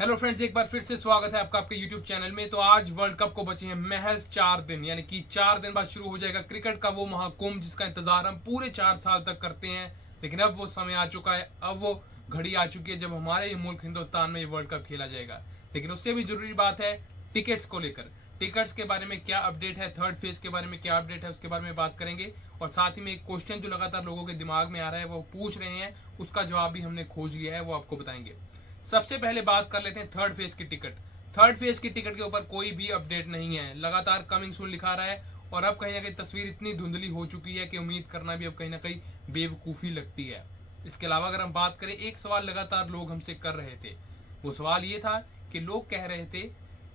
Hello friends, एक बार फिर से स्वागत है आपका आपके यूट्यूब चैनल में। तो आज वर्ल्ड कप को बचे हैं महज 4 दिन, यानी कि 4 दिन बाद शुरू हो जाएगा क्रिकेट का वो महाकुंभ जिसका इंतजार हम पूरे 4 साल तक करते हैं। लेकिन अब वो समय आ चुका है, अब वो घड़ी आ चुकी है जब हमारे ही मुल्क हिंदुस्तान में ये वर्ल्ड कप खेला जाएगा। लेकिन उससे भी जरूरी बात है टिकट्स को लेकर। टिकट्स के बारे में क्या अपडेट है, थर्ड फेज के बारे में क्या अपडेट है, उसके बारे में बात करेंगे। और साथ ही में एक क्वेश्चन जो लगातार लोगों के दिमाग में आ रहा है, वो पूछ रहे हैं, उसका जवाब भी हमने खोज लिया है, वो आपको बताएंगे। सबसे पहले बात कर लेते हैं थर्ड फेज की टिकट। थर्ड फेज की टिकट के ऊपर कोई भी अपडेट नहीं है, लगातार कमिंग सून लिखा रहा है। और अब कहीं ना कहीं तस्वीर इतनी धुंधली हो चुकी है कि उम्मीद करना भी अब कहीं ना कहीं बेवकूफ़ी लगती है। इसके अलावा अगर हम बात करें, एक सवाल लगातार लोग हमसे कर रहे थे। वो सवाल ये था कि लोग कह रहे थे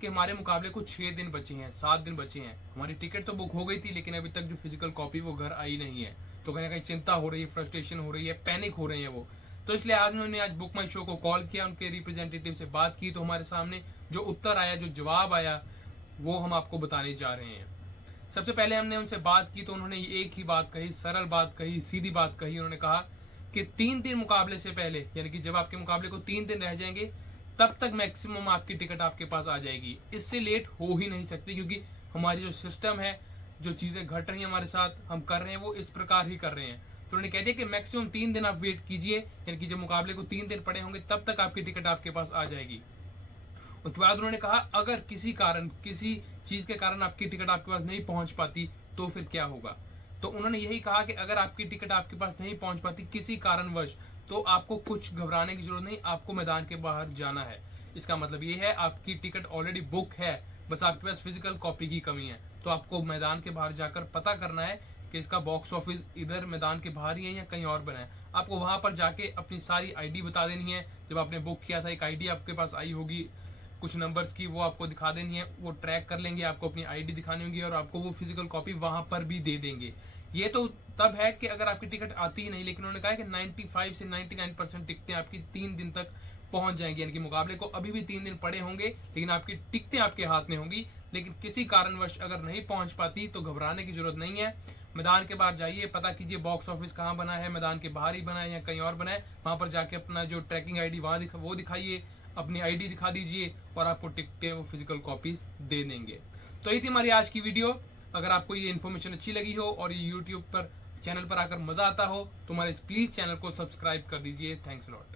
कि हमारे मुकाबले को 6 दिन बचे हैं, 7 दिन बचे हैं, हमारी टिकट तो बुक हो गई थी लेकिन अभी तक जो फिजिकल कॉपी वो घर आई नहीं है। तो कहीं ना कहीं चिंता हो रही है, फ्रस्ट्रेशन हो रही है, पैनिक हो रहे हैं वो। तो इसलिए आज उन्होंने आज बुक माई शो को कॉल किया, उनके रिप्रेजेंटेटिव से बात की। तो हमारे सामने जो उत्तर आया, जो जवाब आया, वो हम आपको बताने जा रहे हैं। सबसे पहले हमने उनसे बात की तो उन्होंने एक ही बात कही, सरल बात कही, सीधी बात कही। उन्होंने कहा कि 3 दिन मुकाबले से पहले, यानी कि जब आपके मुकाबले को 3 दिन रह जाएंगे, तब तक मैक्सिमम आपकी टिकट आपके पास आ जाएगी। इससे लेट हो ही नहीं सकती, क्योंकि हमारी जो सिस्टम है, जो चीजें घट रही हैं हमारे साथ, हम कर रहे हैं वो इस प्रकार ही कर रहे हैं। तो उन्होंने कह दिया कि मैक्सिमम 3 दिन आप वेट कीजिए, यानी कि जब मुकाबले को 3 दिन पड़े होंगे तब तक आपकी टिकट आपके पास आ जाएगी। उसके बाद उन्होंने कहा अगर किसी कारण, किसी चीज के कारण आपकी टिकट आपके पास नहीं पहुंच पाती तो फिर क्या होगा। तो उन्होंने यही कहा कि अगर आपकी टिकट आपके पास नहीं पहुंच पाती किसी कारणवश, तो आपको कुछ घबराने की जरूरत नहीं, आपको मैदान के बाहर जाना है। इसका मतलब ये है आपकी टिकट ऑलरेडी बुक है, बस आपके पास फिजिकल कॉपी की कमी है। तो आपको मैदान के बाहर जाकर पता करना है कि इसका बॉक्स ऑफिस इधर मैदान के बाहर ही है या कहीं और बना है। आपको वहां पर जाके अपनी सारी आईडी बता देनी है। जब आपने बुक किया था एक आईडी आपके पास आई होगी कुछ नंबर्स की, वो आपको दिखा देनी है, वो ट्रैक कर लेंगे, आपको अपनी आईडी दिखानी होगी और आपको वो फिजिकल कॉपी वहां पर भी दे देंगे। ये तो तब है कि अगर आपकी टिकट आती ही नहीं। लेकिन उन्होंने कहा कि 95 से 99% टिकटें आपकी 3 दिन तक पहुंच जाएंगी, यानी कि मुकाबले को अभी भी 3 दिन पड़े होंगे लेकिन आपकी टिकटें आपके हाथ में होंगी। लेकिन किसी कारणवश अगर नहीं पहुंच पाती तो घबराने की जरूरत नहीं है। मैदान के बाहर जाइए, पता कीजिए बॉक्स ऑफिस कहाँ बना है, मैदान के बाहर ही बना है या कहीं और बना है। वहां पर जाके अपना जो ट्रैकिंग आईडी वो दिखाइए, अपनी आईडी दिखा दीजिए और आपको टिकटें वो फिजिकल कॉपीज दे देंगे। तो ये थी हमारी आज की वीडियो। अगर आपको ये इन्फॉर्मेशन अच्छी लगी हो और ये यूट्यूब पर चैनल पर आकर मजा आता हो तो हमारे प्लीज चैनल को सब्सक्राइब कर दीजिए। Thanks lot.